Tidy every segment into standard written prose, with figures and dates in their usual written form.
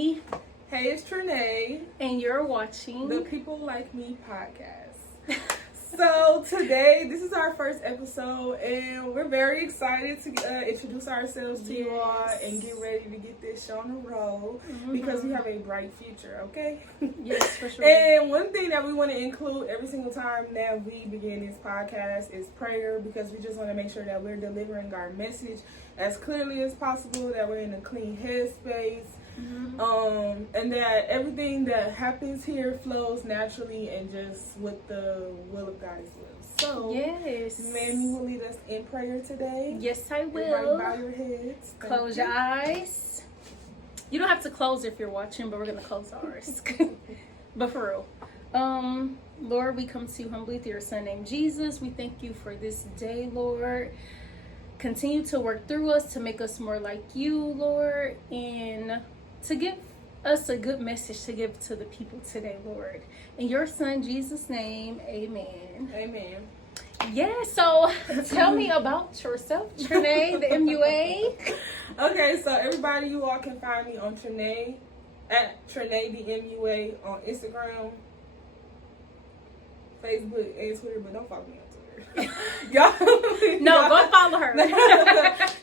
Mamie. Hey, it's Trinae. And you're watching the People Like Me podcast. So today, this is our first episode, and we're very excited to introduce ourselves to you all and get ready to get this show on the road because we have a bright future, okay? Yes, for sure. And one thing that we want to include every single time that we begin this podcast is prayer, because we just want to make sure that we're delivering our message as clearly as possible, that we're in a clean headspace. And that everything that happens here flows naturally and just with the will of God's will. So, yes, Mamie will lead us in prayer today. Yes, I will. Everybody bow your heads. Close your eyes. You don't have to close if you're watching, but we're gonna close ours. But for real, Lord, we come to you humbly through your Son named Jesus. We thank you for this day, Lord. Continue to work through us to make us more like you, Lord, and to give us a good message to give to the people today, Lord. In your Son, Jesus' name, amen. Amen. Yeah, so tell me about yourself, Trinae, the MUA. Okay, so everybody, you all can find me on Trinae, at Trinae the MUA on Instagram, Facebook, and Twitter, but don't follow me on Twitter. Y'all, no, go follow her.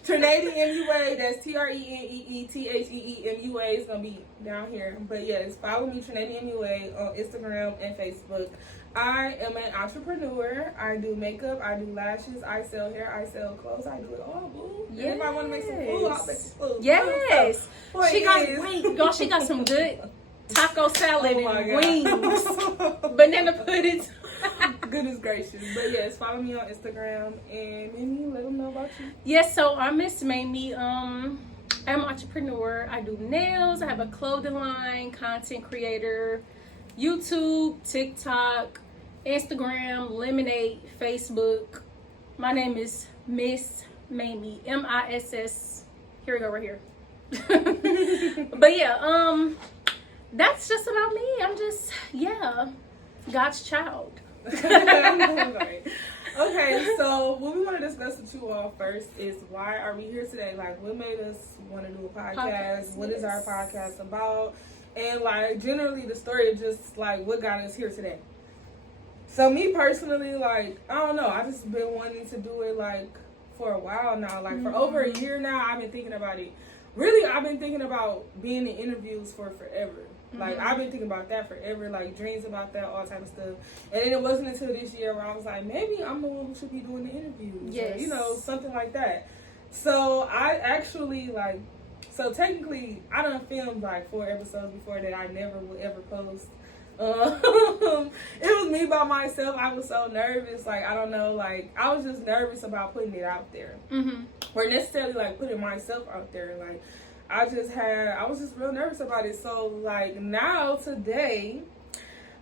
Trinae the MUA, that's TRENEETHEEMUA. It's gonna be down here. But yes, follow me, Trinae the MUA, on Instagram and Facebook. I am an entrepreneur. I do makeup, I do lashes, I sell hair, I sell clothes, I do it all, boo. Yes. If I want to make some food, I'll make some food. Yes. Y'all, she got some good taco salad and wings. Banana puddings. Goodness gracious. But yes, follow me on Instagram and Mamie, let them know about you. Yes, so I'm Miss Mamie. I'm an entrepreneur. I do nails. I have a clothing line, content creator, YouTube, TikTok, Instagram, Lemonade, Facebook. My name is Miss Mamie. MISS. Here we go, right here. But yeah, that's just about me. I'm just, God's child. Okay, so what we want to discuss with you all first is, why are we here today? Like, what made us want to do a podcast? What is our podcast about? And like, generally the story of just like what got us here today. So me personally, like, I don't know, I just been wanting to do it like for a while now, like for over a year now. I've been thinking about it. Really, I've been thinking about being in interviews for forever. Like, I've been thinking about that forever, like dreams about that, all type of stuff. And then it wasn't until this year where I was like, maybe I'm the one who should be doing the interviews. Yes. Or, something like that. So I actually, like, so technically I done filmed like 4 episodes before that I never would ever post. It was me by myself. I was so nervous. Like, I don't know, like, I was just nervous about putting it out there. Or necessarily like putting myself out there. Like, I was just real nervous about it. So like now today,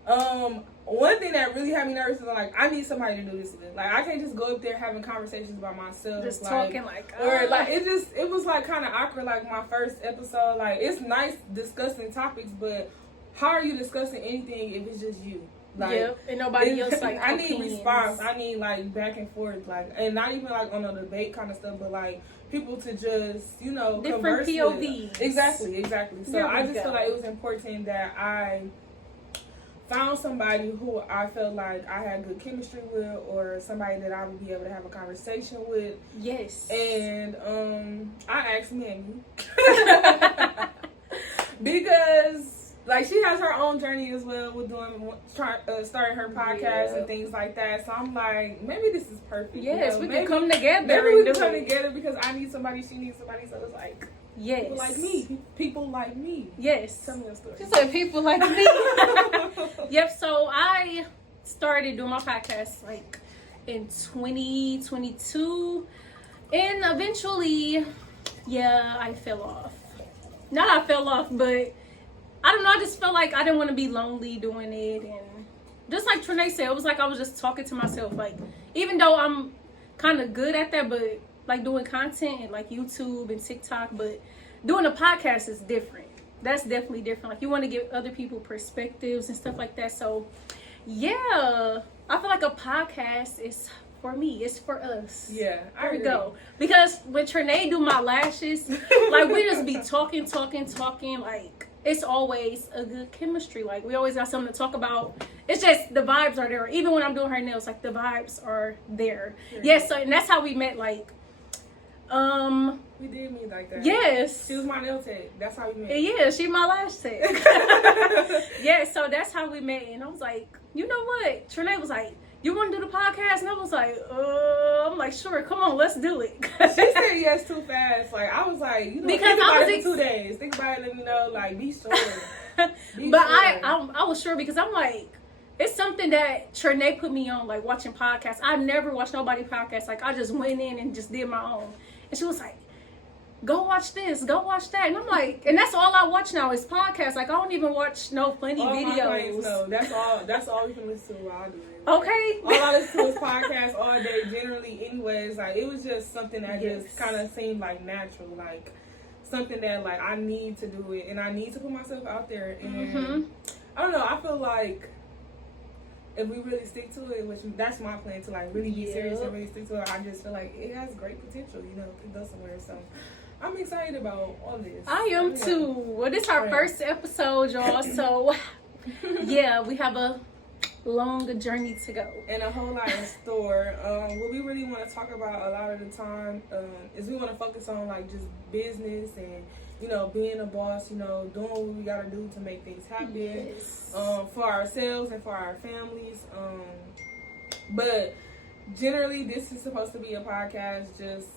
one thing that really had me nervous is like, I need somebody to do this with. Like, I can't just go up there having conversations by myself. Just like, talking like, or like it was like kind of awkward. Like my first episode, like, it's nice discussing topics, but how are you discussing anything if it's just you? Like, and nobody else, like, I need response. I need like back and forth, like, and not even like on a debate kind of stuff, but like people to just, different converse POVs. with. Exactly. So I just feel like it was important that I found somebody who I felt like I had good chemistry with, or somebody that I would be able to have a conversation with. Yes. And I asked Mamie because, like, she has her own journey as well with starting her podcast and things like that. So I'm like, maybe this is perfect. Yes, we can come together. Maybe we can come together because I need somebody, she needs somebody. So it's like, yes, people like me. People like me. Yes. Tell me your story. She said people like me. Yep. So I started doing my podcast like in 2022, and eventually, I fell off. Not I fell off, but I don't know, I just felt like I didn't want to be lonely doing it. And just like Trinae said, it was like I was just talking to myself. Like, even though I'm kind of good at that, but like doing content and like YouTube and TikTok, but doing a podcast is different. That's definitely different. Like, you want to give other people perspectives and stuff like that. So, I feel like a podcast is for me. It's for us. Yeah, there we go. Because when Trinae do my lashes, like, we just be talking, like, it's always a good chemistry. Like, we always got something to talk about. It's just the vibes are there. Even when I'm doing her nails, like, the vibes are there. Yes, so, and that's how we met, like, we did meet like that. Yes. She was my nail tech. That's how we met. Yeah, she my lash tech. Yeah, so that's how we met. And I was like, you know what? Trinae was like, you want to do the podcast? And I was like, I'm like, sure, come on, let's do it. She said yes too fast. Like, I was like, you know, because think about I was it in 2 days. Think about it, let me know. Like, be sure. But I was sure because I'm like, it's something that Trinae put me on, like watching podcasts. I never watched nobody podcast. Like, I just went in and just did my own. And she was like, go watch this, go watch that. And I'm like, and that's all I watch now is podcasts. Like, I don't even watch no funny videos. My clients know. That's all we can listen to while I do it. Okay. All I listen to is podcasts all day, generally anyways. Like, it was just something that just kind of seemed like natural. Like, something that, like, I need to do it. And I need to put myself out there. And I don't know, I feel like if we really stick to it, which that's my plan, to like really be serious and really stick to it, I just feel like it has great potential, you know, to go somewhere. So I'm excited about all this. I am too. Well, this is our first episode, y'all. So yeah, we have a long journey to go and a whole lot in store. What we really want to talk about a lot of the time is we want to focus on like just business and, you know, being a boss, you know, doing what we got to do to make things happen for ourselves and for our families. But generally, this is supposed to be a podcast just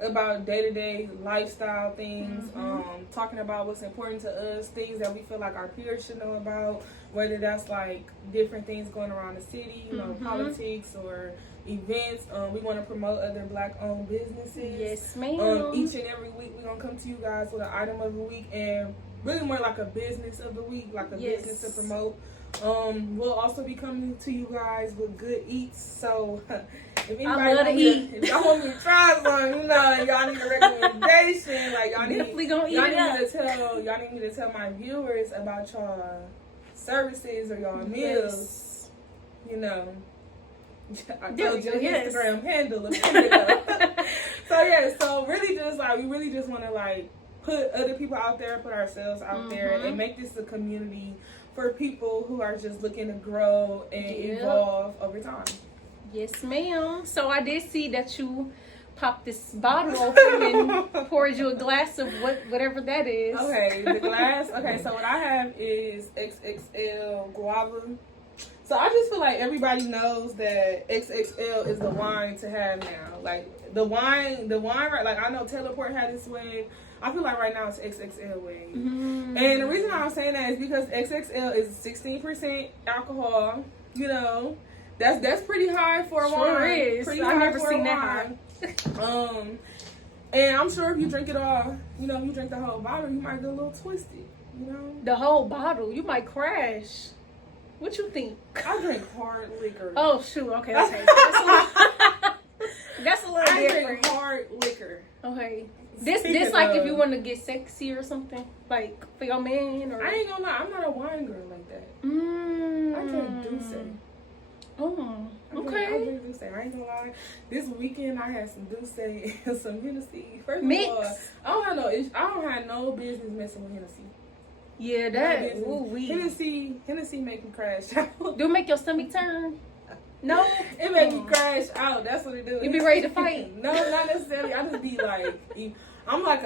about day-to-day lifestyle things, talking about what's important to us, things that we feel like our peers should know about, whether that's like different things going around the city, you know, politics or events. We want to promote other Black-owned businesses. Yes, ma'am. Each and every week, we're going to come to you guys with an item of the week and really more like a business of the week, like a business to promote. We'll also be coming to you guys with good eats. So if anybody if y'all want me to try some, you know, and y'all need a recommendation, like y'all need me to tell my viewers about y'all services or y'all meals, you know. I told you Instagram handle a minute ago. So really just like, we really just want to like put other people out there, put ourselves out there, and make this a community for people who are just looking to grow and evolve over time. Yes, ma'am. So I did see that you popped this bottle open and poured you a glass of whatever that is. Okay, the glass. Okay, so what I have is XXL guava. So I just feel like everybody knows that XXL is the wine to have now. Like the wine, right? Like I know Teleport had this wave. I feel like right now it's XXL wave. And the reason I'm saying that is because XXL is 16% alcohol. You know, that's pretty high for a wine. Sure is. I've never seen that high. And I'm sure if you drink it all, you know, if you drink the whole bottle, you might get a little twisted. You know, the whole bottle, you might crash. What you think? I drink hard liquor. Oh shoot! Okay. That's a little I different. drink hard liquor. Okay. This like if you want to get sexy or something, like for your man or. I ain't gonna lie, I'm not a wine girl like that. I drink Douce. Oh, okay. I drink Douce. I ain't gonna lie. This weekend I had some Douce and some Hennessy. First Mix. of all, I don't have no business messing with Hennessy. Yeah, that. Ooh, Hennessy make me crash out. Do it make your stomach turn? No, it make me crash out. That's what it do. You be ready to fight? No, not necessarily. I just be like, I'm like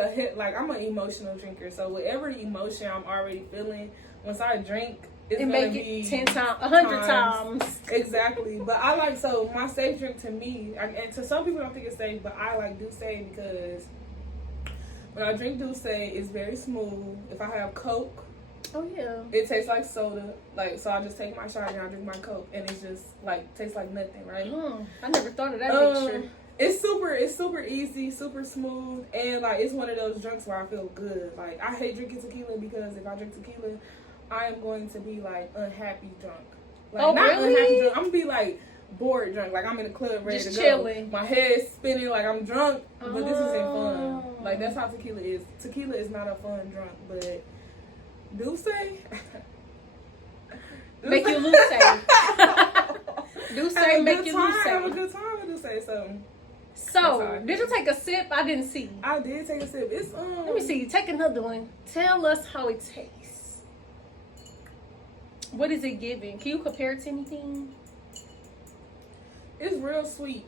I'm an emotional drinker. So whatever emotion I'm already feeling, once I drink, it's gonna be 10 times, 100 times. Exactly. But I like, so my safe drink to me, and to some people don't think it's safe, but I like Douce because when I drink Douce, it's very smooth. If I have Coke, oh yeah, it tastes like soda. Like, so I just take my shot and I drink my Coke, and it's just like tastes like nothing, right? I never thought of that picture. It's super easy, super smooth, and like it's one of those drinks where I feel good. Like I hate drinking tequila because if I drink tequila, I am going to be like unhappy drunk. Like not really? Unhappy drunk. I'm gonna be like bored drunk. Like I'm in the club ready just to chilling. Go. My head's spinning like I'm drunk, but this isn't fun. Like that's how tequila is. Tequila is not a fun drunk, but Douce make you loose. Douce make you loose. Have a good time with Douce. So, did you take a sip? I didn't see. I did take a sip. It's Let me see. Take another one. Tell us how it tastes. What is it giving? Can you compare it to anything? It's real sweet.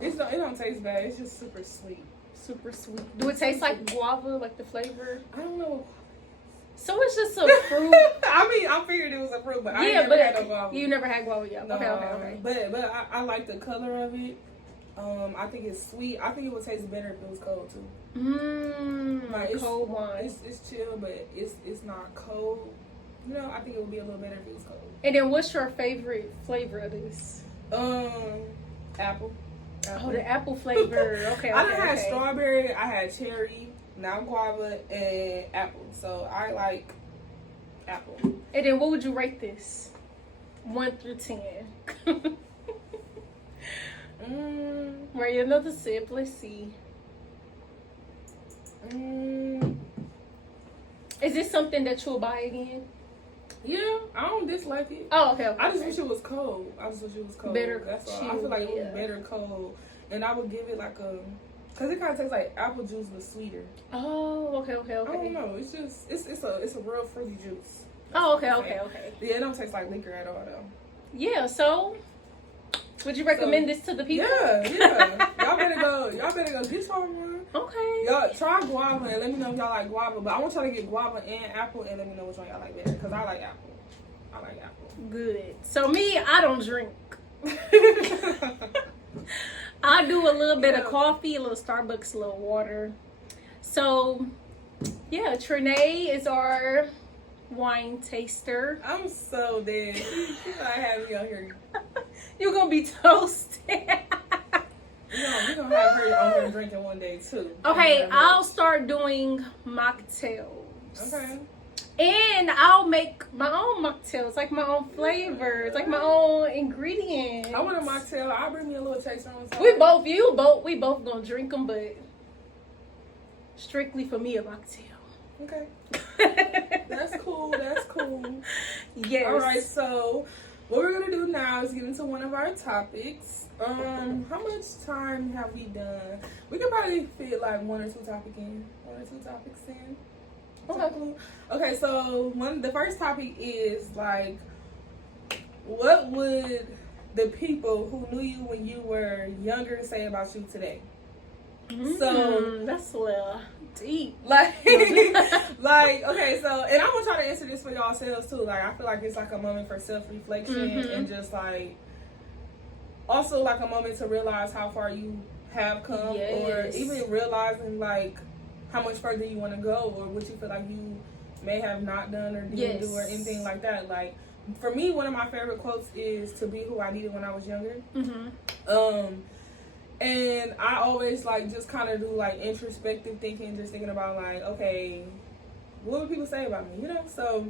It don't taste bad. It's just super sweet. Super sweet. Do it taste like guava, like the flavor? I don't know. So it's just a fruit. I mean, I figured it was a fruit, but I Yeah, never had no guava. you never had guava yet. No, Okay. But I like the color of it. I think it's sweet. I think it would taste better if it was cold too. Like cold wine. It's chill, but it's not cold. You know, I think it would be a little better if it was cold. And then what's your favorite flavor of this? Apple. Oh, the apple flavor. Okay. I done had strawberry. I had cherry. Now guava and apple. So I like apple. And then what would you rate this? 1 through 10. Right, another sip. Let's see. Is this something that you'll buy again? Yeah, I don't dislike it. Oh, okay. I just wish it was cold. Better. That's all. I feel like it was better cold, and I would give it like a, cause it kind of tastes like apple juice but sweeter. Oh, okay. I don't know. It's just it's a real fruity juice. Oh, okay. Yeah, it don't taste like liquor at all though. Yeah. So, would you recommend this to the people? Yeah. Y'all better go get some. Okay. Y'all try guava and let me know if y'all like guava. But I want y'all to get guava and apple and let me know which one y'all like better. Cause I like apple. Good. So me, I don't drink. I do a little bit of coffee, a little Starbucks, a little water. So, yeah, Trinae is our wine taster. I'm so dead. She's not having me out here. You're gonna be toasted. We're gonna have her on here drinking one day too. Okay, I'll start doing mocktails. Okay. And I'll make my own mocktails, like my own flavors, like my own ingredients. I want a mocktail. I'll bring me a little taster on top. We both gonna drink them, but strictly for me a mocktail. Okay. That's cool. Yes. All right, so what we're gonna do now is get into one of our topics. How much time have we done? We could probably fit like one or two topics in. Okay, cool. Okay, so the first topic is like, what would the people who knew you when you were younger say about you today? So that's a little deep. Like, okay, so, and I'm gonna try to answer this for y'all selves too. Like, I feel like it's like a moment for self-reflection and just like, also like a moment to realize how far you have come, or even realizing like how much further you want to go, or what you feel like you may have not done or didn't do, or anything like that. Like, for me, one of my favorite quotes is to be who I needed when I was younger. And I always like just kind of do like introspective thinking, just thinking about like, okay, what would people say about me, you know? So,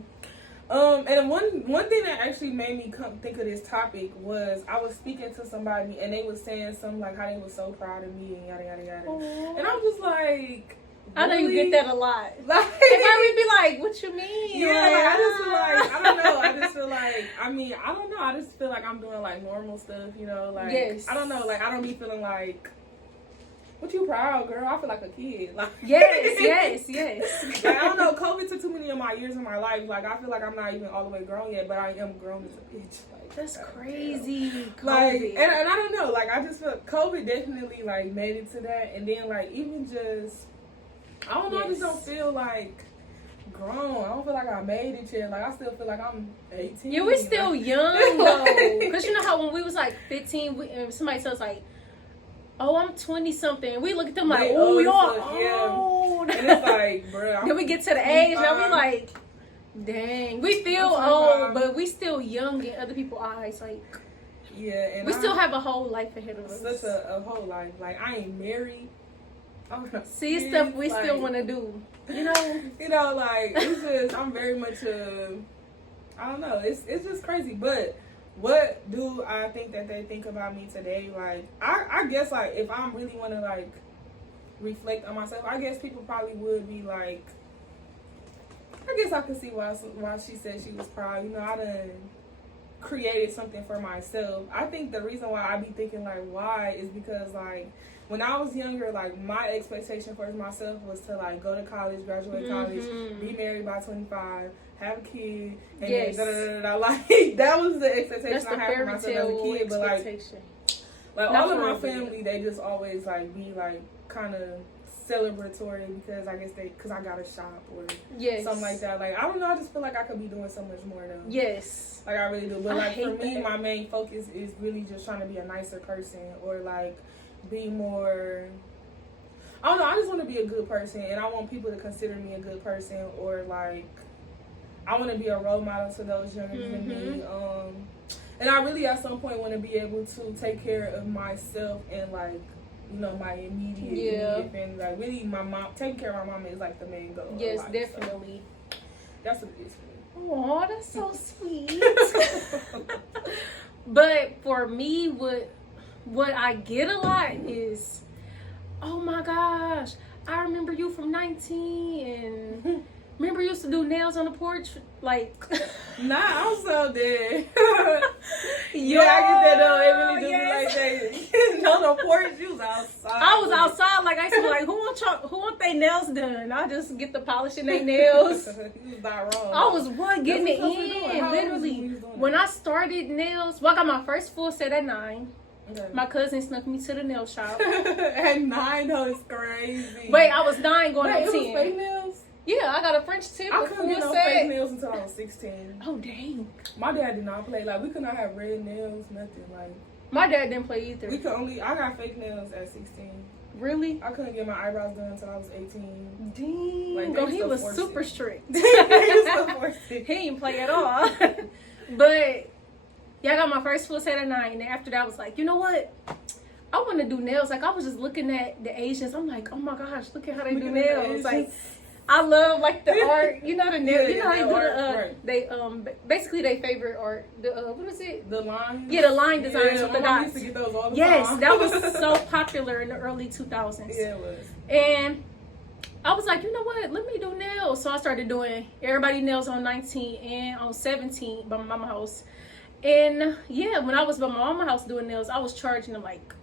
and one thing that actually made me come think of this topic was I was speaking to somebody and they was saying something like how they was so proud of me and yada yada yada. Aww. And I'm just like, I know you get that a lot. Like, and I would be like, what you mean? Yeah, like, I just feel like, I don't know. I just feel like, I just feel like I'm doing like normal stuff, you know? Like, I don't know. Like, I don't be feeling like, what you proud, girl? I feel like a kid. Like, yes. Like, I don't know. COVID took too many of my years of my life. Like, I feel like I'm not even all the way grown yet, but I am grown as a bitch. Like, that's crazy. Like, and I don't know. Like, I just feel COVID definitely like made it to that, and then like even just. I don't know, I just don't feel like grown. I don't feel like I made it yet. Like, I still feel like I'm 18. Yeah, we're still young, though. Because you know how when we was like 15, and somebody tells us like, oh, I'm 20-something. We look at them like, oh, y'all old. And it's like, bro. Then we get to the age, now we like, dang. We feel old, but we still young in other people's eyes. Like, yeah. And we still have a whole life ahead of us. Such a whole life. Like, I ain't married. See, stuff we like, still want to do, you know. Like, it's just, I'm very much I don't know, it's just crazy. But what do I think that they think about me today? Like, I guess like if I really want to like reflect on myself, I guess people probably would be like, I guess I could see why she said she was proud. You know, I done created something for myself. I think the reason why I be thinking like why is because like when I was younger, like my expectation for myself was to like go to college, graduate college, be married by 25, have a kid, and then da da da da. Like that was the expectation I had for myself as a kid. But like all of my family, they just always like be like kind of celebratory because I guess because I got a shop or something like that. Like I don't know, I just feel like I could be doing so much more though. Yes, like I really do. But like for me, my main focus is really just trying to be a nicer person or like be more. I don't know. I just want to be a good person, and I want people to consider me a good person, or like I want to be a role model to those younger than me. And I really at some point want to be able to take care of myself and like, you know, my immediate and like really my mom, taking care of my mom is like the main goal. Yes, definitely. So that's what it is for me. Oh, that's so sweet. But for me, what I get a lot is, oh my gosh, I remember you from 19 and remember you used to do nails on the porch? Like, nah, I'm so dead. Yeah, I get that though. It really do be like that. On the porch, you was outside. I was outside, like I used to be like, who want their nails done? I just get the polishing their nails. You was not wrong. I was getting it in, literally. When I started nails, well, I got my first full set at 9. Okay. My cousin snuck me to the nail shop. At 9, though, it's crazy. Wait, I was 9 going on 10. It was fake nails? Yeah, I got a French tip. I couldn't get no fake nails until I was 16. Oh, dang. My dad did not play. Like, we could not have red nails, nothing. Like, my dad didn't play either. I got fake nails at 16. Really? I couldn't get my eyebrows done until I was 18. Dang. Like, he was super strict. He didn't play at all. But yeah, I got my first full set at 9, and after that I was like, you know what? I want to do nails. Like, I was just looking at the Asians. I'm like, oh my gosh, look at how they do nails. Like, I love like the art. You know the nails. You know how they do they basically their favorite art. The what is it? The line. Yeah, the line designs with the dots. Used to get those all the yes, time. that was so popular in the early 2000s. Yeah, it was. And I was like, you know what? Let me do nails. So I started doing everybody nails on 19 and on 17 by my mama's house. And yeah, when I was by my mama's house doing nails, I was charging them like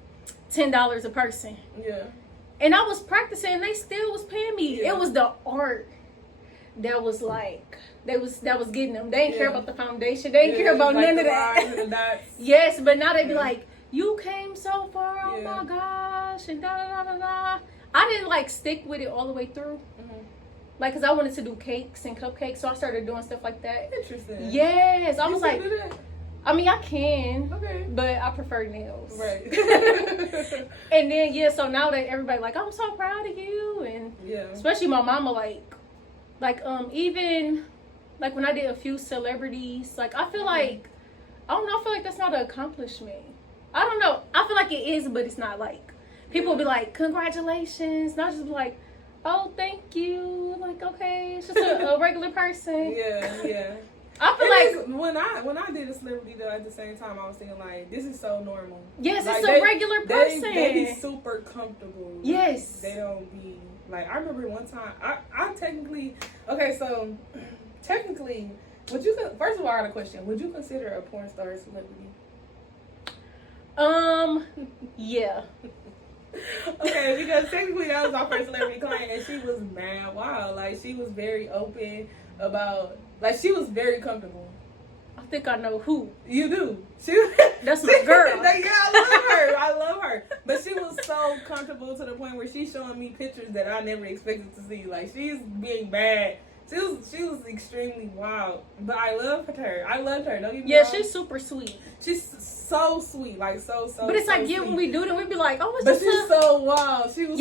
$10 a person. Yeah. And I was practicing, and they still was paying me. Yeah. It was the art that was like that was getting them. They didn't care about the foundation. They didn't care about none of that. Yes, but now they be like, you came so far. Oh my gosh, and da da da da da. I didn't like stick with it all the way through. Like, cause I wanted to do cakes and cupcakes, so I started doing stuff like that. Interesting. Yes, I was like, I mean, I can, but I prefer nails. Right. And then, so now that everybody like, I'm so proud of you. And especially my mama, even, like, when I did a few celebrities, like, I feel like, I don't know, I feel like that's not an accomplishment. I don't know. I feel like it is, but it's not, like, people will be like, congratulations. And I just be like, oh, thank you. Like, okay, it's just a regular person. Yeah. I feel like when I did a celebrity though, at the same time I was thinking like, this is so normal. Yes, like, it's a regular person. They be super comfortable. Yes. They don't be like, I remember one time I technically would you, first of all, I got a question. Would you consider a porn star a celebrity? Yeah. Okay, because technically that was our first celebrity client, and she was mad wild. Like, she was very open about, like, she was very comfortable. I think I know who. You do. That's my girl. I love her. But she was so comfortable to the point where she's showing me pictures that I never expected to see. Like, she's being bad. She was extremely wild. But I loved her. Don't get me wrong. She's super sweet. She's so sweet. Like, so But it's so like, sweet. when we do it, we'd be like, oh, it's but just she's so wild. She was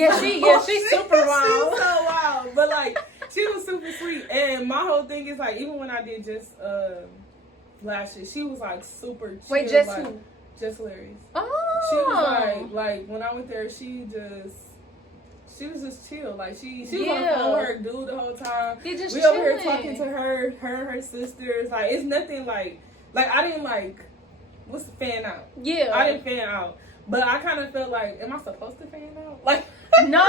she's super wild. She's so wild. But, like, she was super sweet. And my whole thing is, like, even when I did just lashes, she was, like, super chill. Wait, just like, who? Just Larry's. Oh. She was, like, when I went there, she was just chill. Like, she was on the phone with her dude the whole time. We over here talking to her and her sisters. Like, it's nothing like I didn't, like, what's the fan out? Yeah. I didn't fan out. But I kind of felt like, am I supposed to fan out? Like, no. like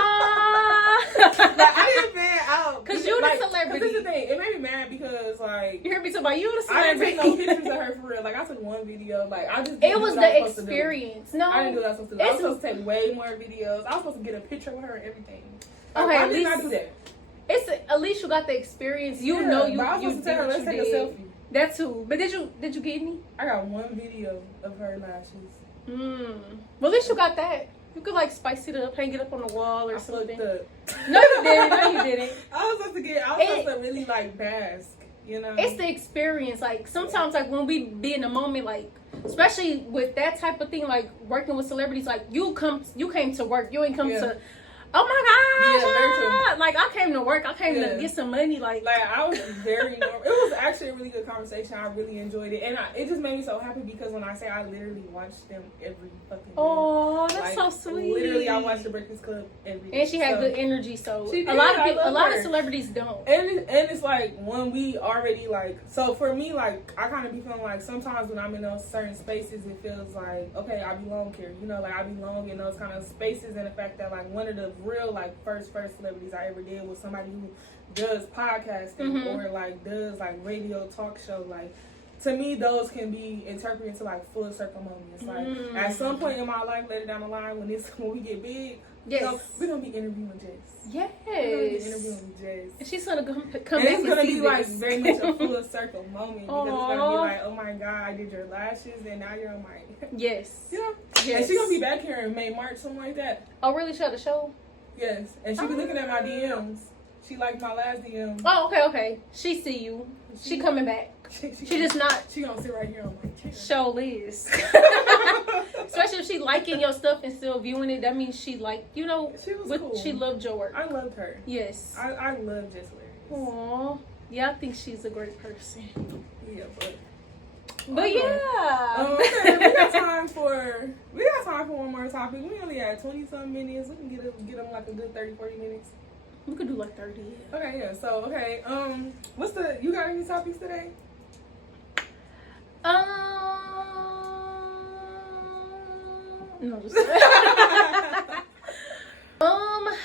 I didn't fan out Cause you like, the celebrity. Cause this is the thing. It made me mad because like you heard me talk about you the I celebrity. didn't take no pictures of her for real. Like I took one video. Like I just it was the experience. No, I didn't do what I was supposed to do. I was supposed to take way more videos. I was supposed to get a picture with her and everything. Like, okay, why at did least I do that? It's at least you got the experience. You know you. But I was supposed to tell her, let's take a selfie. That too. But did you get me? I got one video of her lashes. Well, at least you got that. You could like spice it up, hang it up on the wall or something. Up. No, you didn't. No, you didn't. I was supposed to really like bask. You know, it's the experience. Like sometimes, like when we be in the moment, like especially with that type of thing, like working with celebrities, like you came to work. You ain't come to. Oh my gosh! Like I came to work. I came to get some money. Like I was very normal. It was actually a really good conversation. I really enjoyed it, and it just made me so happy because when I say I literally watched them every fucking day. Oh, that's so sweet. Literally, I watched the Breakfast Club every day. And she had good energy, so she did. a lot of celebrities don't. And it's like when we already like. So for me, like I kind of be feeling like sometimes when I'm in those certain spaces, it feels like okay, I belong here. You know, like I belong in those kind of spaces, and the fact that like one of the real like first celebrities I ever did was somebody who does podcasting or like does like radio talk show. Like to me those can be interpreted to like full circle moments. Like at some point in my life later down the line when we get big, we're gonna be interviewing Jess. Yes. We're gonna be interviewing Jess. And she's gonna come and back it's gonna be this. like very much a full circle moment because it's gonna be like, oh my god, I did your lashes and now you're on my Yes. Yeah. Yes. And she's gonna be back here in May, March, something like that. Oh really? Show the show? Yes, and she be looking at my DMs. She liked my last DM. Oh, okay. She see you. She coming back. She just not. She gonna sit right here on my chair. Show Liz. Especially if she liking your stuff and still viewing it. That means she like, you know, cool. She loved your work. I loved her. Yes. I love Jess Larry. Aww. Yeah, I think she's a great person. Yeah, But yeah. Okay, we got time for one more topic. We only had 20-some minutes. We can get them like a good 30-40 minutes. We could do like 30. Okay, yeah. So you got any topics today? No, just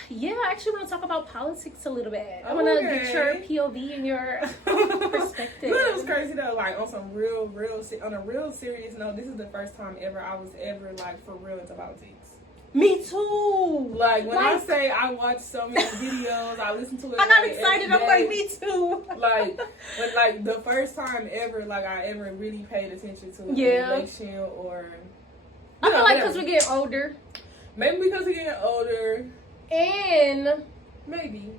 yeah, I actually want to talk about politics a little bit. I want to get your POV and your perspective. It was crazy though. Like on some on a real serious note, this is the first time ever I was ever like for real into politics. Me too. Like when I say I watch so many videos, I listen to it. I got excited. I'm like, me too. But like the first time ever, like I ever really paid attention to an election or. I feel like because we're getting older. Maybe because we're getting older. And maybe.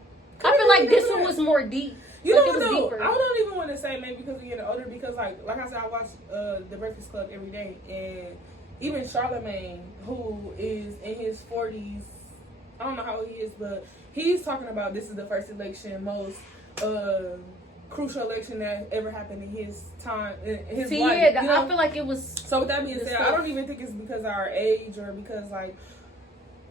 I feel like this one was more deep. You like don't know. Deeper. I don't even want to say maybe because we're getting older because like I said, I watch The Breakfast Club every day, and even Charlemagne, who is in his 40s, I don't know how old he is, but he's talking about this is the first election, most crucial election that ever happened in his time, in his life. Yeah, I feel like it was. So with that being said, I don't even think it's because of our age or because like,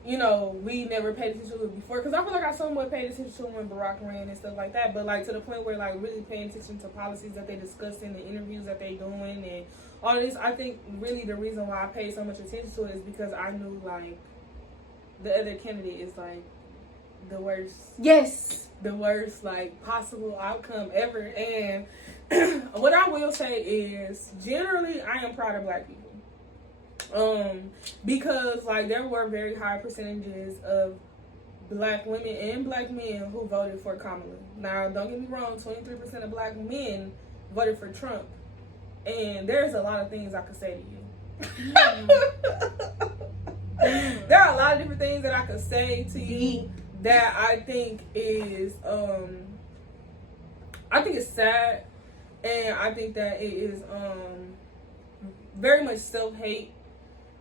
you know, we never paid attention to it before. Because I feel like I somewhat paid attention to it when Barack ran and stuff like that. But like to the point where like really paying attention to policies that they discussed in the interviews that they doing and all of this, I think really the reason why I paid so much attention to it is because I knew like the other candidate is like the worst. Yes. The worst like possible outcome ever. And what I will say is generally I am proud of black people. Because like there were very high percentages of black women and black men who voted for Kamala. Now don't get me wrong, 23% of black men voted for Trump. And there's a lot of things I could say to you. There are a lot of different things that I could say to you that I think is I think it's sad, and I think that it is very much self-hate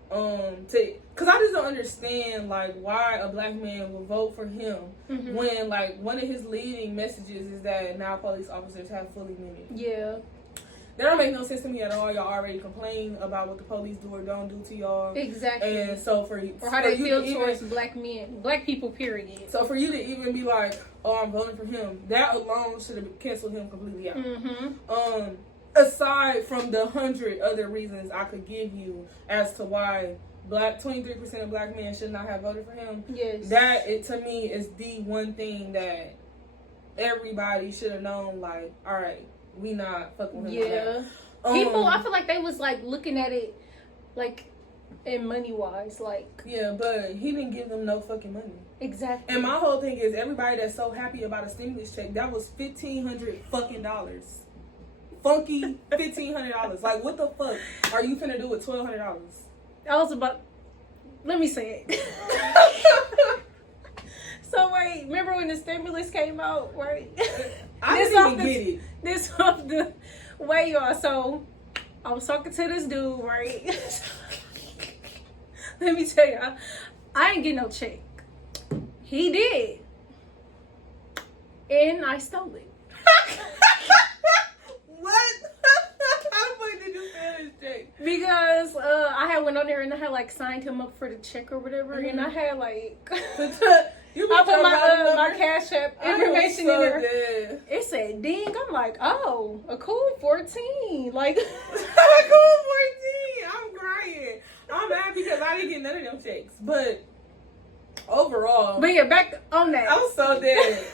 because I just don't understand like why a black man will vote for him when like one of his leading messages is that now police officers have full immunity. Yeah. That don't make no sense to me at all. Y'all already complain about what the police do or don't do to y'all. Exactly. And so for how they feel towards black men, black people, period. So for you to even be like, oh, I'm voting for him, that alone should have canceled him completely out. Aside from the 100 other reasons I could give you as to why 23% of black men should not have voted for him. Yes. That, to me, is the one thing that everybody should have known, like, all right, we not fucking with him. Yeah. People, I feel like they was, like, looking at it, like, in money-wise, like... Yeah, but he didn't give them no fucking money. Exactly. And my whole thing is, everybody that's so happy about a stimulus check, that was $1,500 fucking dollars. Funky $1,500. Like, what the fuck are you finna do with $1,200? I was about... Let me say it. So, wait, remember when the stimulus came out, right? I didn't even get it. This off the way, y'all. So, I was talking to this dude, right? Let me tell y'all, I ain't get no check. He did. And I stole it. What? How the fuck did you steal his check? Because I had went on there and I had like signed him up for the check or whatever. And I had like... I put my Cash App information in there. Dead. It said ding. I'm like, oh, a cool 14. Like, a cool 14. I'm crying. I'm mad because I didn't get none of them checks. But overall, but yeah, back on that. I'm so dead.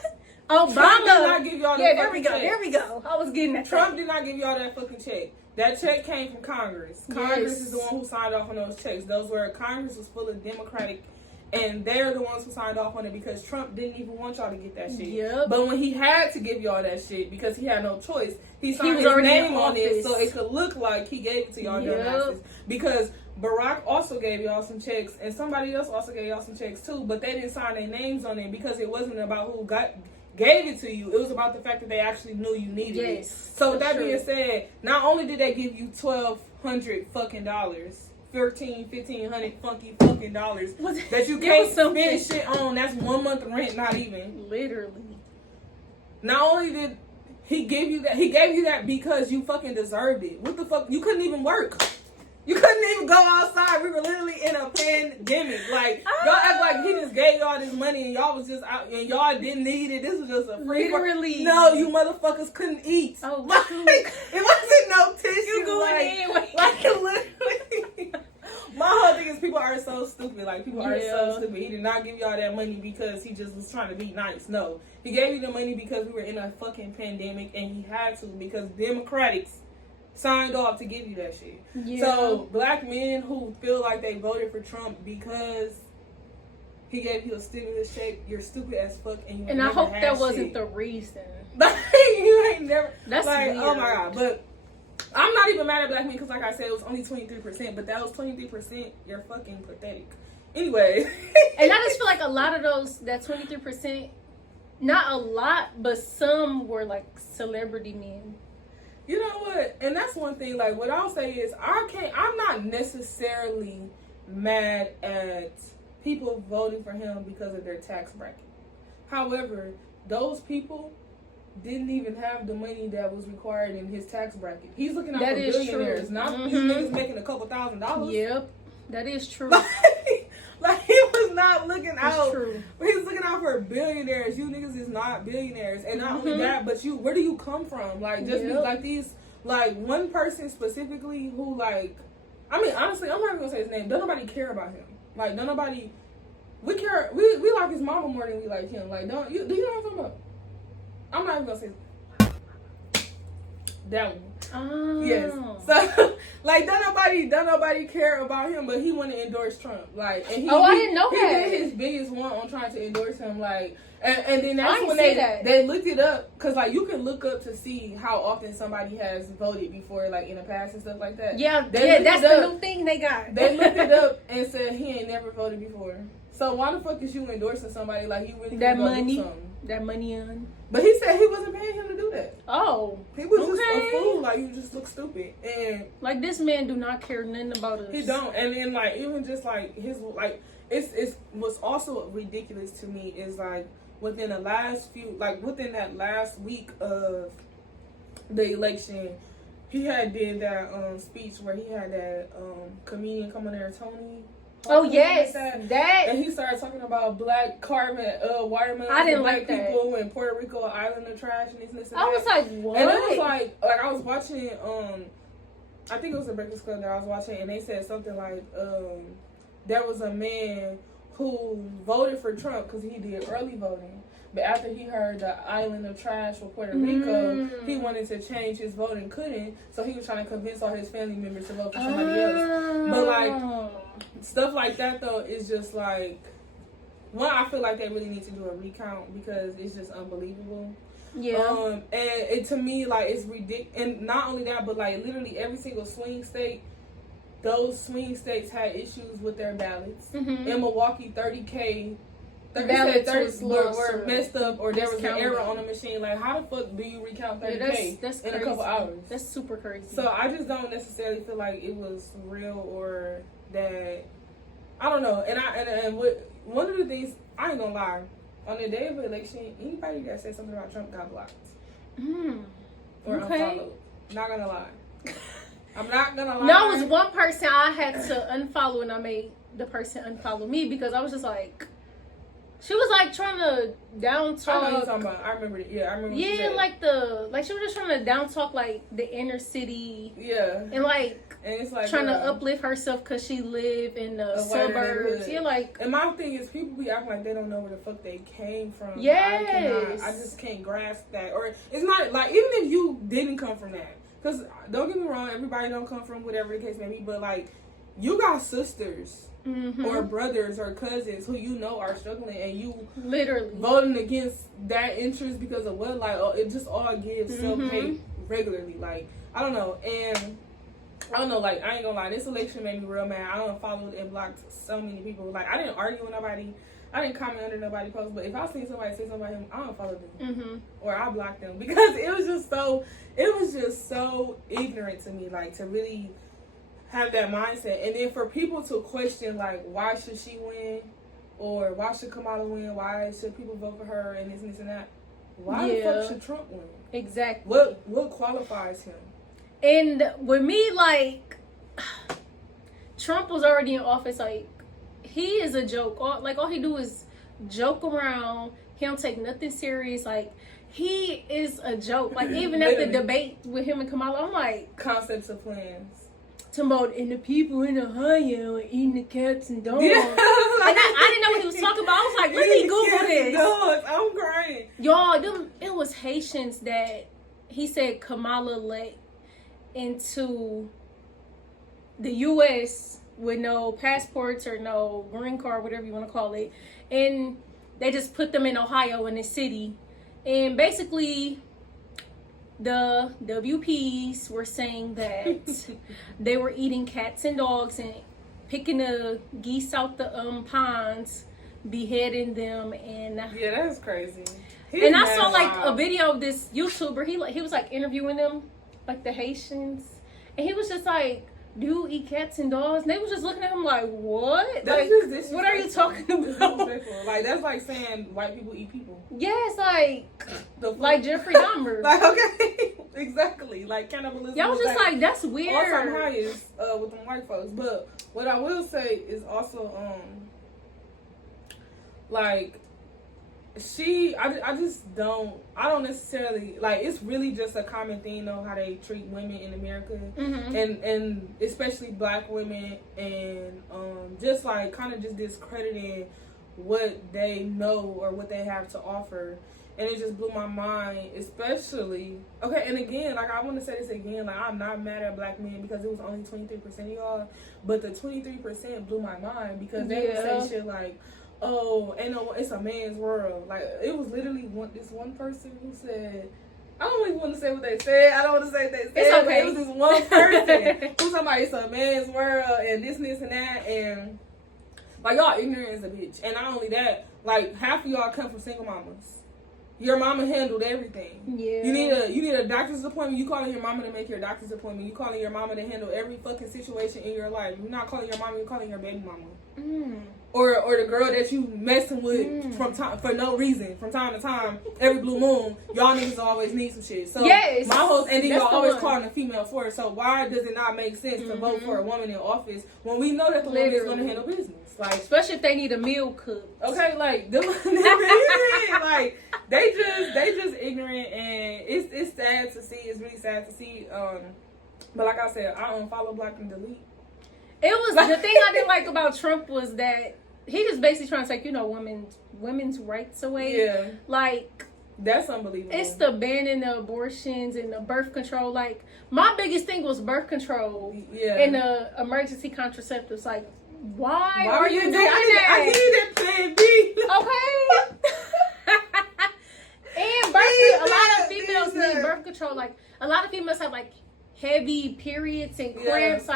Obama Trump did not give y'all yeah, there we go. Checks. There we go. I was getting that. Trump did not give y'all that fucking check. That check came from Congress. Congress is the one who signed off on those checks. Those were Congress was full of Democratic. And they're the ones who signed off on it because Trump didn't even want y'all to get that shit. Yep. But when he had to give y'all that shit because he had no choice, he signed his name on it so it could look like he gave it to y'all dumbasses. Because Barack also gave y'all some checks and somebody else also gave y'all some checks too, but they didn't sign their names on it because it wasn't about who gave it to you. It was about the fact that they actually knew you needed it. So with that being said, not only did they give you $1,200 fucking dollars, $1,500 funky fucking dollars that you can't spend shit on. That's 1 month rent, not even. Literally. Not only did he give you that, he gave you that because you fucking deserved it. What the fuck? You couldn't even work. You couldn't even go outside. We were literally in a pandemic. Like, y'all act like he just gave y'all this money and y'all was just out and y'all didn't need it. This was just a free. Literally. No, you motherfuckers couldn't eat. Oh, like, it wasn't no tissue. You going anyway. Like, literally. My whole thing is people are so stupid. Like, people are so stupid. He did not give y'all that money because he just was trying to be nice. No. He gave you the money because we were in a fucking pandemic and he had to because Democrats signed off to give you that shit. Yeah. So, black men who feel like they voted for Trump because he gave you a stimulus check, you're stupid as fuck and you I hope that wasn't the reason. Like, you ain't never... That's like, weird. Oh my God. But I'm not even mad at black men because, like I said, it was only 23%, but that was 23%. You're fucking pathetic. Anyway. And I just feel like a lot of those, that 23%, not a lot, but some were like celebrity men. You know what? And that's one thing, like, what I'll say is, I'm not necessarily mad at people voting for him because of their tax bracket. However, those people didn't even have the money that was required in his tax bracket. He's looking out for billionaires, not these niggas making a couple $1,000s. Yep, that is true. Like he was not looking out. True. He was looking out for billionaires. You niggas is not billionaires, and not only that, but where do you come from? Like just like these, like one person specifically who like, I mean honestly, I'm not even gonna say his name. Don't nobody care about him. Like don't nobody. We care. We like his mama more than we like him. Like do you know what I'm talking about? I'm not even gonna say that one. Oh. Yes. So like don't nobody care about him, but he want to endorse Trump. Like and I didn't know that. He did his biggest one on trying to endorse him. Like and then that's when they looked it up because like you can look up to see how often somebody has voted before, like in the past and stuff like that. Yeah, that's the new thing they got. They looked it up and said he ain't never voted before. So why the fuck is you endorsing somebody like you really that money? That money on. But he said he wasn't paying him to do that. Oh. He was just a fool. Like, you just look stupid. And like, this man do not care nothing about us. He don't. And then, like, even just, like, his, like, it's what's also ridiculous to me is, like, within that last week of the election, he had did that speech where he had that comedian come on there, Tony. Oh yes, that. And he started talking about black carbon, watermelons, I didn't black like people in Puerto Rico, island of trash, and this and that. I was like, what? And it was like I was watching, I think it was a Breakfast Club that I was watching, and they said something like, there was a man who voted for Trump because he did early voting. But after he heard the island of trash for Puerto Rico, he wanted to change his vote and couldn't. So he was trying to convince all his family members to vote for somebody else. But like stuff like that though is just like, one, I feel like they really need to do a recount because it's just unbelievable. Yeah. And it to me like it's ridiculous. And not only that, but like literally every single swing state, those swing states had issues with their ballots. In Milwaukee, 30K. The ballots were messed up, or there was an error on the machine. Like, how the fuck do you recount 30K that's in a couple hours? That's super crazy. So I just don't necessarily feel like it was real or that. I don't know. And one of the things, I ain't gonna lie, on the day of the election, anybody that said something about Trump got blocked or unfollowed. Not gonna lie. I'm not gonna lie. No, it was one person I had to unfollow, and I made the person unfollow me because I was just like. She was like trying to down talk. I know you're talking about. I remember it. Yeah, I remember. Yeah, like she was just trying to down talk like the inner city. Yeah. And like it's like trying to uplift herself because she live in the suburbs. Yeah, like. And my thing is, people be acting like they don't know where the fuck they came from. Yes. I just can't grasp that. Or it's not like, even if you didn't come from that, because don't get me wrong, everybody don't come from whatever the case may be, but like you got sisters. Or brothers or cousins who you know are struggling, and you literally voting against that interest because of what? Like, it just all gives self-hate regularly. Like, I don't know. And I don't know, like, I ain't gonna lie, this election made me real mad. I unfollowed and blocked so many people. Like, I didn't argue with nobody. I didn't comment under nobody's post, but if I seen somebody say something about him, I unfollowed them. Or I blocked them. Because it was just so ignorant to me, like, to really have that mindset. And then for people to question, like, why should she win? Or why should Kamala win? Why should people vote for her? And this and that. Why the fuck should Trump win? Exactly. What qualifies him? And with me, like, Trump was already in office. Like, he is a joke. All he do is joke around. He don't take nothing serious. Like, he is a joke. Like, even at the debate with him and Kamala, I'm like... Concepts of plans. Talking about, and the people in Ohio are eating the cats and dogs. Yeah. Like, I didn't know what he was talking about. I was like, let me Google this. Dogs. I'm crying. Y'all, it was Haitians that he said Kamala let into the U.S. with no passports or no green card, whatever you want to call it. And they just put them in Ohio in the city. And basically... the WPs were saying that they were eating cats and dogs and picking the geese out the ponds, beheading them, and yeah, that's crazy. And I saw like a video of this YouTuber. He was like interviewing them, like the Haitians, and he was just like, "Do you eat cats and dogs?" And they was just looking at him like, "What? That's like, just what are you talking about?" Like, that's like saying white people eat people. Yes, like Jeffrey Dahmer. Like, okay, exactly. Like cannibalism. Y'all was just like, that's weird. All-time highest with them white folks. But what I will say is also, like, I don't necessarily, like, it's really just a common thing though how they treat women in America, and especially black women, and just like kind of just discrediting what they know or what they have to offer. And it just blew my mind, especially, okay, and again, like, I want to say this again, like, I'm not mad at black men because it was only 23% of y'all, but the 23% blew my mind because they would say shit like, oh, it's a man's world. Like, it was literally this one person who said, I don't even want to say what they said. I don't want to say what they said. It's okay. But it was this one person who talking about it's a man's world and this and that. And, like, y'all ignorant as a bitch. And not only that, like, half of y'all come from single mamas. Your mama handled everything. Yeah. You need a doctor's appointment. You calling your mama to make your doctor's appointment. You calling your mama to handle every fucking situation in your life. You're not calling your mama. You're calling your baby mama. Or the girl that you messing with for no reason from time to time. Every blue moon, y'all niggas always need some shit. So yes, my whole and then y'all always calling a female for it. So why does it not make sense to vote for a woman in office when we know that the woman is going to handle business? Like, especially if they need a meal cooked. Okay, like they're ignorant. Like they just ignorant, and it's sad to see. It's really sad to see. But like I said, I unfollow, block, and delete. It was the thing I didn't like about Trump was that he was basically trying to take, women's rights away. Yeah. Like, that's unbelievable. It's the banning the abortions and the birth control. Like, my biggest thing was birth control and the emergency contraceptives. Like, why are you doing that? I need that plan B. Okay. And birth, a lot of females need birth control. Like, a lot of females have like heavy periods and cramps,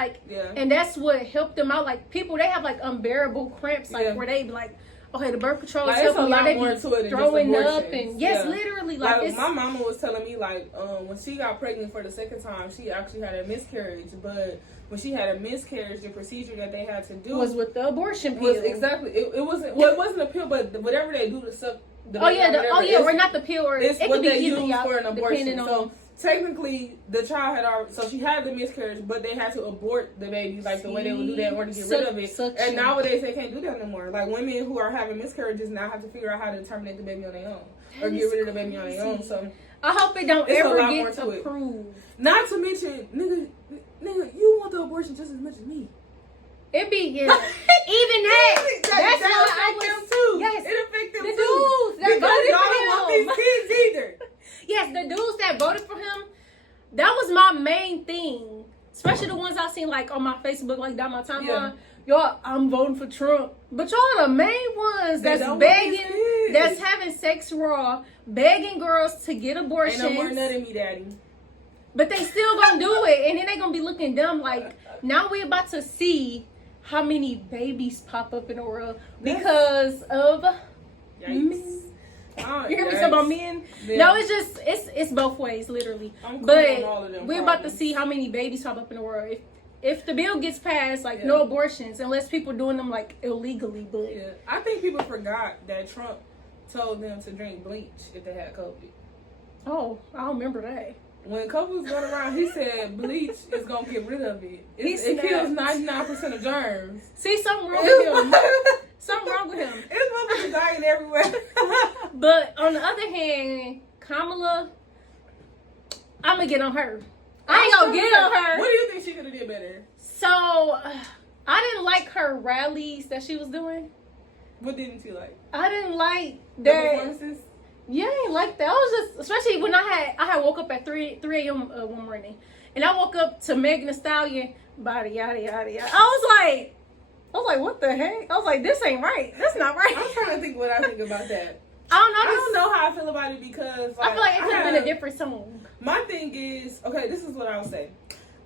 and that's what helped them out. Like, people, they have like unbearable cramps, like where they be like, okay, the birth control is helping me. Like, there's a lot more to it than throwing just up and literally like my mama was telling me like when she got pregnant for the second time, she actually had a miscarriage, but when she had a miscarriage, the procedure that they had to do was with the abortion pill. It wasn't a pill, but whatever they do to suck the baby or not the pill, or it's it what could they be use for an abortion. So technically, the child had already, so she had the miscarriage, but they had to abort the baby, like the way they would do that in order to get rid of it. And nowadays, they can't do that no more. Like, women who are having miscarriages now have to figure out how to terminate the baby on their own. Or get rid of the baby on their own. So I hope it don't ever get approved. Not to mention, nigga, you want the abortion just as much as me. It be, even that. That's how I was too. Yes. It affects them the too. Dudes that because voted y'all for don't him. want these kids either. Yes, the dudes that voted for him, that was my main thing. Especially the ones I seen like on my Facebook, like down my timeline. Yeah. Y'all, I'm voting for Trump. But y'all the main ones that's begging, that's having sex raw, begging girls to get abortions. Ain't no more nut in me, daddy. But they still gonna do it. And then they gonna be looking dumb. Like, now we about to see how many babies pop up in the world because of men. You hear me talk about men? Yeah. No, it's just it's both ways, literally. But we're about to see how many babies pop up in the world. If the bill gets passed, like no abortions, unless people doing them like illegally. But I think people forgot that Trump told them to drink bleach if they had COVID. Oh, I don't remember that. When COVID was going around, he said bleach is gonna get rid of it. It kills 99% of germs. See, something wrong with him. Something wrong with him. It's motherfuckers dying everywhere. But on the other hand, Kamala, I'm gonna get on her. I ain't gonna get on her. What do you think she could have did better? So, I didn't like her rallies that she was doing. What didn't you like? I didn't like the performances. Yeah, I ain't like that. I was just, especially when I had woke up at 3 a.m. One morning, and I woke up to Megan Thee Stallion, body yada yada yada. I was like, what the heck? I was like, this ain't right. That's not right. I'm trying to think what I think about that. I don't know how I feel about it because I feel like it could have been a different song. My thing is, okay, this is what I would say.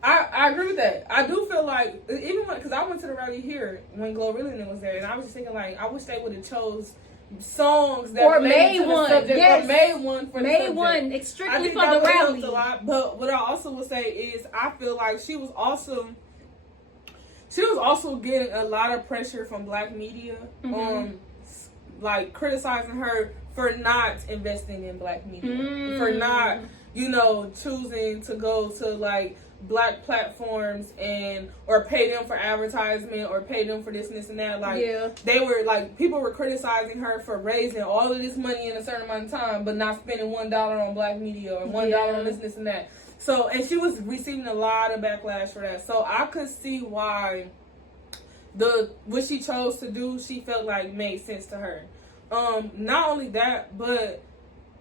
I agree with that. I do feel like, even because I went to the rally here when Glorilla was there, and I was just thinking like, I wish they would have chose songs that or made one, or made one for the subject. Made one strictly for the rally. A lot. But what I also would say is, I feel like she was also getting a lot of pressure from black media, like criticizing her for not investing in black media, for not, choosing to go to like black platforms or pay them for advertisement or pay them for this and that. Like, they were like, people were criticizing her for raising all of this money in a certain amount of time, but not spending $1 on black media or $1 on this and that. So, and she was receiving a lot of backlash for that. So I could see why what she chose to do, she felt like made sense to her. Not only that, but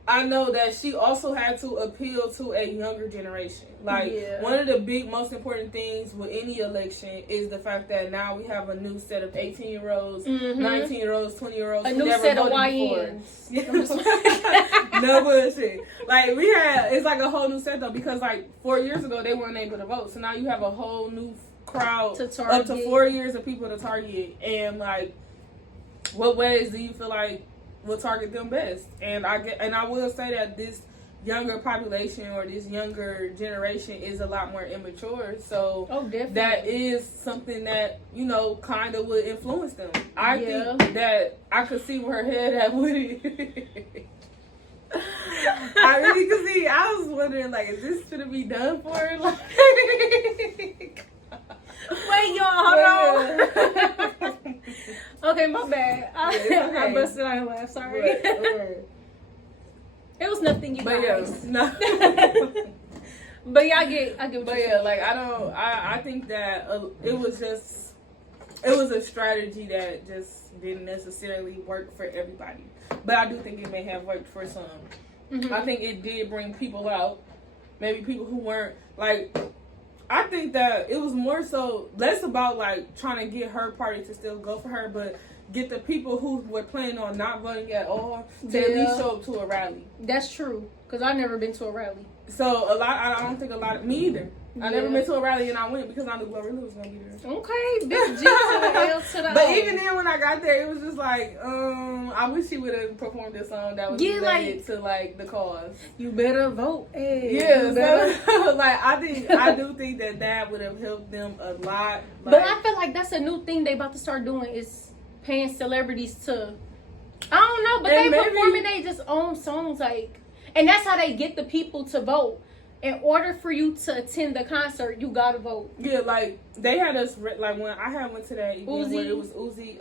I know that she also had to appeal to a younger generation. Like, one of the most important things with any election is the fact that now we have a new set of 18-year-olds, 19-year-olds, 20-year-olds. A new set of YNs. No bullshit. Like, it's like a whole new set though, because like 4 years ago they weren't able to vote. So now you have a whole new crowd up to 4 years of people to target. And like, what ways do you feel like will target them best? And I will say that this younger population or this younger generation is a lot more immature, so that is something that kind of would influence them. I think that I could see where her head at with it. I really could see. I was wondering, like, is this gonna be done for her? Like, wait, y'all, hold on. Okay, my bad. I busted out and laughed. Sorry. It was nothing, you guys. No. But yeah, I get what you're saying. Like, I think that it was just it was a strategy that just didn't necessarily work for everybody. But I do think it may have worked for some. Mm-hmm. I think it did bring people out. Maybe people who weren't, like, I think that it was more so less about, like, trying to get her party to still go for her, but get the people who were planning on not voting at all to at least show up to a rally. That's true, because I've never been to a rally. So, I don't think me either. I never been to a rally and I went because I knew Glorilla was going to be there. Okay, big G to the L to the But O. even then when I got there, it was just like, I wish she would have performed this song that was related to, like, the cause. You better vote. Hey, yeah, so, like, I do think that would have helped them a lot. Like, but I feel like that's a new thing they about to start doing is paying celebrities to, I don't know, but they performing they just own songs, like, and that's how they get the people to vote. In order for you to attend the concert, you gotta vote. Yeah, like they had us like when I went to that event where it was Uzi.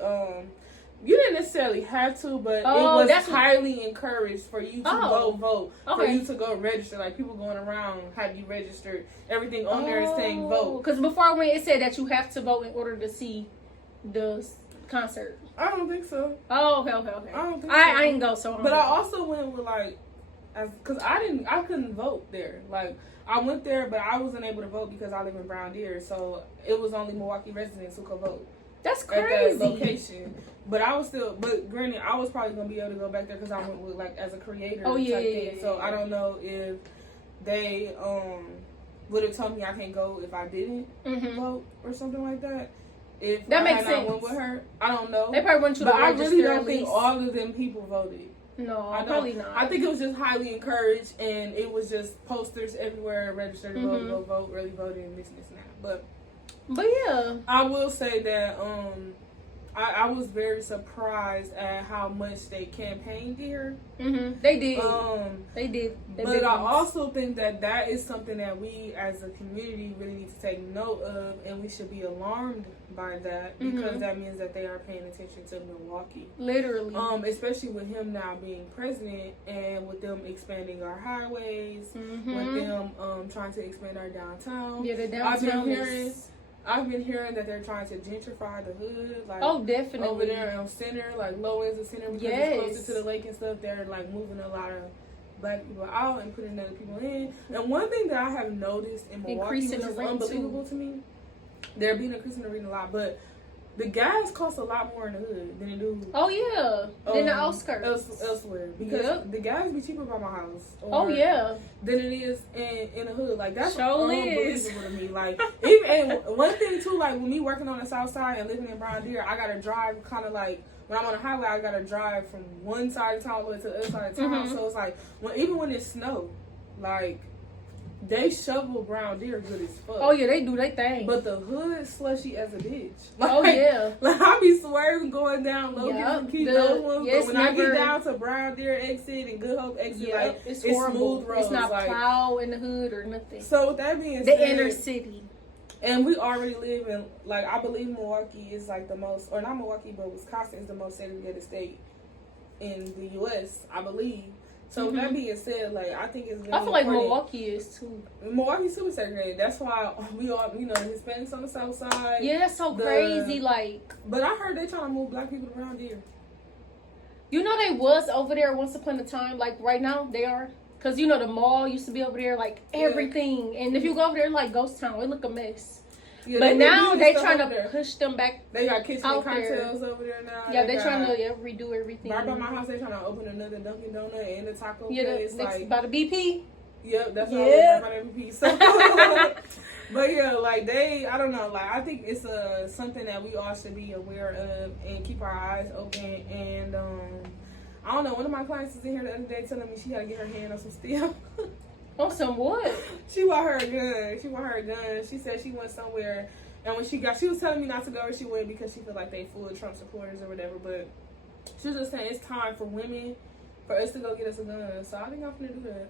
You didn't necessarily have to, but it was highly encouraged for you to go vote, for you to go register. Like people going around have you registered. Everything on there is saying vote. Because before I went, it said that you have to vote in order to see the concert. I don't think so. Oh, okay. I don't think so. I ain't go so. But I also went with like. Because I couldn't vote there. Like, I went there, but I wasn't able to vote because I live in Brown Deer. So, it was only Milwaukee residents who could vote. That's crazy. At that location. But I was but granted, I was probably going to be able to go back there because I went with, like, as a creator type thing. So, I don't know if they would have told me I can't go if I didn't vote or something like that. If that I makes had sense. not went with her, I don't know. They probably want you to register. But I really don't think least. all of them people voted. No, probably not. I think it was just highly encouraged, and it was just posters everywhere, register to vote, go vote, early voting, and this and that. But yeah, I will say that I was very surprised at how much they campaigned here. Mm-hmm. They did. They did. But I also think that is something that we as a community really need to take note of, and we should be alarmed by that because that means that they are paying attention to Milwaukee. Literally. Especially with him now being president and with them expanding our highways, with them trying to expand our downtown. Yeah, the downtown I've been hearing that they're trying to gentrify the hood. Like, definitely. Over there on Center, like low ends of Center, because it's closer to the lake and stuff. They're like moving a lot of black people out and putting other people in. And one thing that I have noticed in Milwaukee, which is unbelievable to me, they're being increasing the rent a lot, but the gas costs a lot more in the hood than it do. Oh yeah, than the outskirts elsewhere, because the gas be cheaper by my house. Than it is in the hood. Like that's unbelievable to me. Like even and one thing too, like with me working on the south side and living in Brown Deer, I gotta drive kind of like. When I'm on the highway, I gotta drive from one side of town all the way to the other side of town. So it's like even when it snow, like. They shovel Brown Deer good as fuck. Oh yeah, they do their thing. But the hood slushy as a bitch. Like, like I be swerving going down low and keep those ones. But when I get down to Brown Deer exit and Good Hope exit, like it's smooth roads. It's not like, plow in the hood or nothing. So with that being said, the inner city. And we already live in like I believe Milwaukee is like the most, or not Milwaukee, but Wisconsin is the most segregated state in the U.S. I believe. So with that being said, like I think it's. I feel like Milwaukee is too. Milwaukee's super segregated. That's why we all, the Hispanics on the south side. Yeah, that's so crazy. Like, but I heard they trying to move black people around here. You know they was over there once upon a time. Like right now they are, cause the mall used to be over there. Like everything, and if you go over there, like ghost town, it look a mess. Yeah, but now they trying to push them back. They got kitchen and cocktails over there now. Yeah, they trying to redo everything. Right by my house, they trying to open another Dunkin' Donut and a taco place. Next by the BP. Yep, that's right by the BP. So, but yeah, like I don't know. Like I think it's something that we all should be aware of and keep our eyes open. And I don't know. One of my clients was in here the other day telling me she had to get her hand on some steel. On some what? She want her a gun. She said she went somewhere, and when she was telling me not to go where she went because she feel like they full of Trump supporters or whatever. But she was just saying it's time for women, for us to go get us a gun. So I think I'm gonna do that.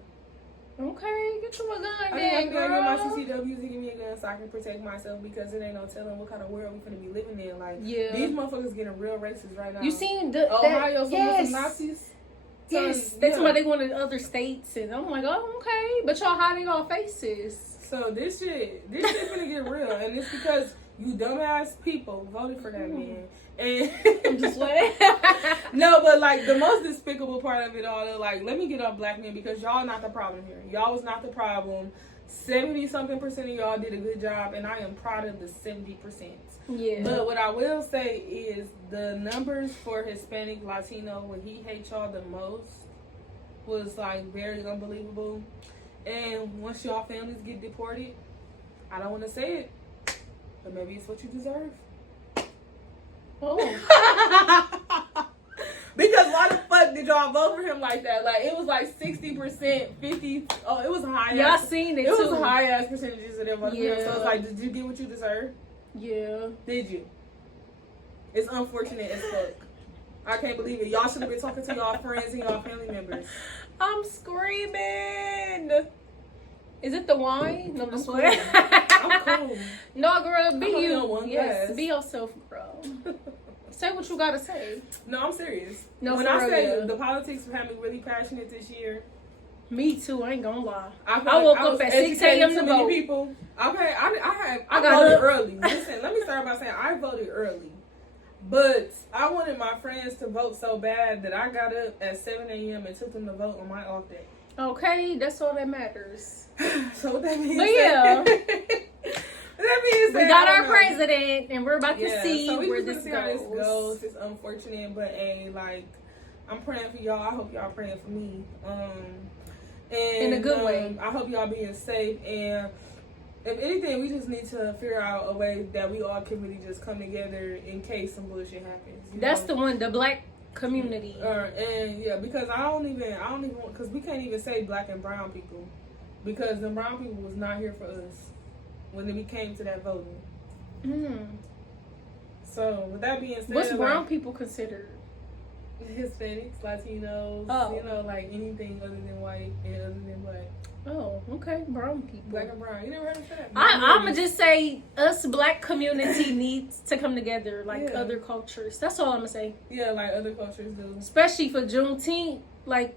Okay, get you a gun, I think I'm gonna get my CCWs to give me a gun so I can protect myself because it ain't no telling what kind of world we finna be living in. Like these motherfuckers getting real racist right now. You seen Ohio? Some Nazis. Yes, they talking about they going to other states, and I'm like, oh, okay, but y'all hiding our faces. So this shit finna get real, and it's because You dumbass people voted for that man. And I'm just like, no, but like the most despicable part of it all, like, let me get off black men because y'all not the problem here. Y'all was not the problem. 70-something% of y'all did a good job, and I am proud of the 70%. yeah. But what I will say is the numbers for Hispanic, Latino, when he hates y'all the most, was like very unbelievable. And once y'all families get deported, I don't want to say it, but maybe it's what you deserve. Oh. Because why the fuck did y'all vote for him like that? Like, it was like 60%, 50. Oh, it was high. Y'all seen it too. It was high ass percentages of them voting for him. So Yeah. it's like, did you get what you deserve? Yeah. Did you? It's unfortunate as fuck. I can't believe it. Y'all should have been talking to y'all friends and y'all family members. I'm screaming. Is it the wine? No, I'm just cool. playing. I'm cool. No, girl, be I'm only you. on one Yes, glass. be yourself, girl. Say what you gotta say. No, I'm serious. No, when for I real, say yeah. the politics had me really passionate this year, Me too. I ain't gonna lie. I I woke was up at 6 educating a.m. too to many vote. people. Okay, I I got voted up. early. Listen, let me start by saying I voted early. But I wanted my friends to vote so bad that I got up at 7 a.m. and took them to vote on my off day. Okay, that's all that matters. So what that means? But yeah. That means We got our president, and we're about to see so we where just this gonna see goes. how this goes. It's unfortunate, but hey, like, I'm praying for y'all. I hope y'all praying for me. And In a good way. I hope y'all being safe. And if anything, we just need to figure out a way that we all can really just come together in case some bullshit happens. That's the one, the black community. And yeah, because I don't even, because we can't even say black and brown people, because the brown people was not here for us when we came to that voting. So with that being said, What's brown people considered? Hispanics, Latinos, Oh. you know, like anything other than white and other than black. Oh, okay, brown people. Black and brown. You never heard of that? I'm gonna just say us black community needs to come together like Yeah. other cultures. That's all I'm gonna say. Yeah, like other cultures do. Especially for Juneteenth, like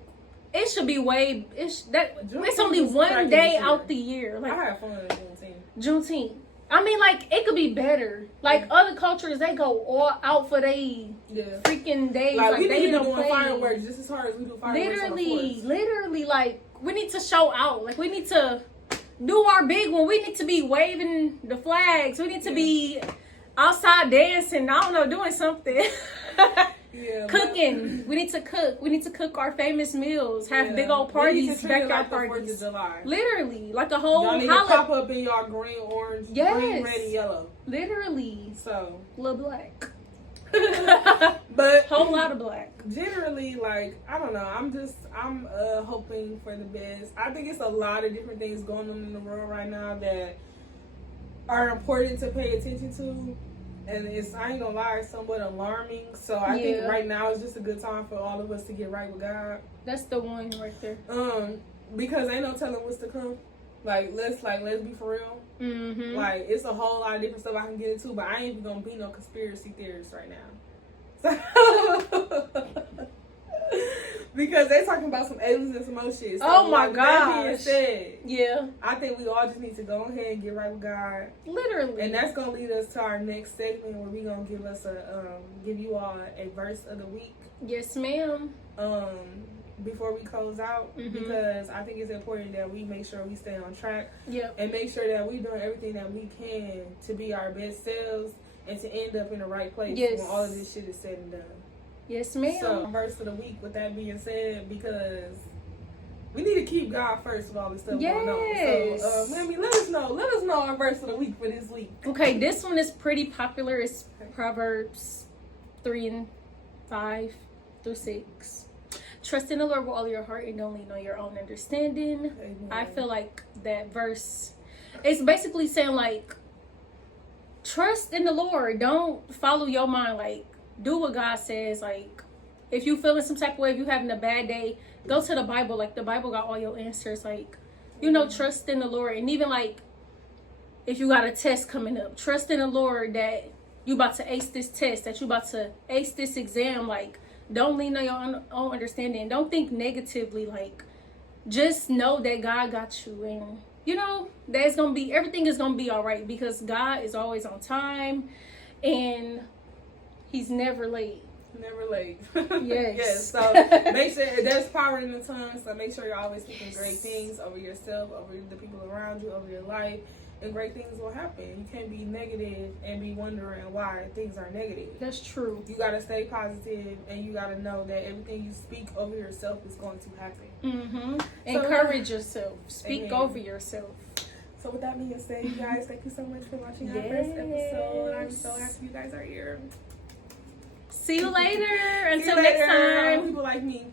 it should be way. It's Juneteenth only was one cracking day this year. out the year. Like I had fun at Juneteenth. Juneteenth. I mean, like it could be better. Like other cultures, they go all out for they freaking days. Like we they need to be don't doing play. fireworks just as hard as we do fireworks on the 4th. Literally, like we need to show out. Like we need to do our big one. We need to be waving the flags. We need to be outside dancing. I don't know, doing something. Yeah, Cooking. We need to cook. We need to cook our famous meals. Have big old We need parties, to treat it backyard like the 4th parties. of July. Literally, like a whole Y'all need to holiday. pop up in y'all green, orange, Yes. green, red, and yellow. Literally, So, little black. but Whole lot of black. generally, like, I don't know. I'm hoping for the best. I think it's a lot of different things going on in the world right now that are important to pay attention to. And I ain't gonna lie, it's somewhat alarming. So I think right now is just a good time for all of us to get right with God. That's the one right there. Because ain't no telling what's to come. Let's be for real. Mm-hmm. Like, it's a whole lot of different stuff I can get into, but I ain't even gonna be no conspiracy theorist right now. Because they talking about some aliens and some other shit. So, Oh my with that being gosh. said, Yeah. I think we all just need to go ahead and get right with God. Literally. And that's gonna lead us to our next segment where we gonna give you all a verse of the week. Yes, ma'am. Before we close out, Mhm. because I think it's important that we make sure we stay on track Yep. and make sure that we're doing everything that we can to be our best selves and to end up in the right place Yes. when all of this shit is said and done. Yes, ma'am. So, verse of the week, with that being said, because we need to keep God first with all this stuff going on. So, let us know our verse of the week for this week. Okay, this one is pretty popular. It's Proverbs 3:5-6. Trust in the Lord with all your heart and don't lean on your own understanding. Amen. I feel like that verse is basically saying, like, trust in the Lord. Don't follow your mind. Like, do what God says. Like, if you feeling some type of way, if you having a bad day, go to the Bible. Like, the Bible got all your answers. Like, trust in the Lord. And even, like, if you got a test coming up, trust in the Lord that you about to ace this test, that you about to ace this exam. Like, don't lean on your own understanding. Don't think negatively. Like, just know that God got you. And you know, everything is gonna be all right, because God is always on time and he's never late. Never late. Yes. Yes. So make sure there's power in the tongue. So make sure you're always speaking great things over yourself, over the people around you, over your life, and great things will happen. You can't be negative and be wondering why things are negative. That's true. You gotta stay positive, and you gotta know that everything you speak over yourself is going to happen. Mm-hmm. Encourage yourself. Speak Amen. over yourself. So with that being said, you guys, thank you so much for watching our first episode. I'm so happy you guys are here. See you later. See you Until later, next time. people like me.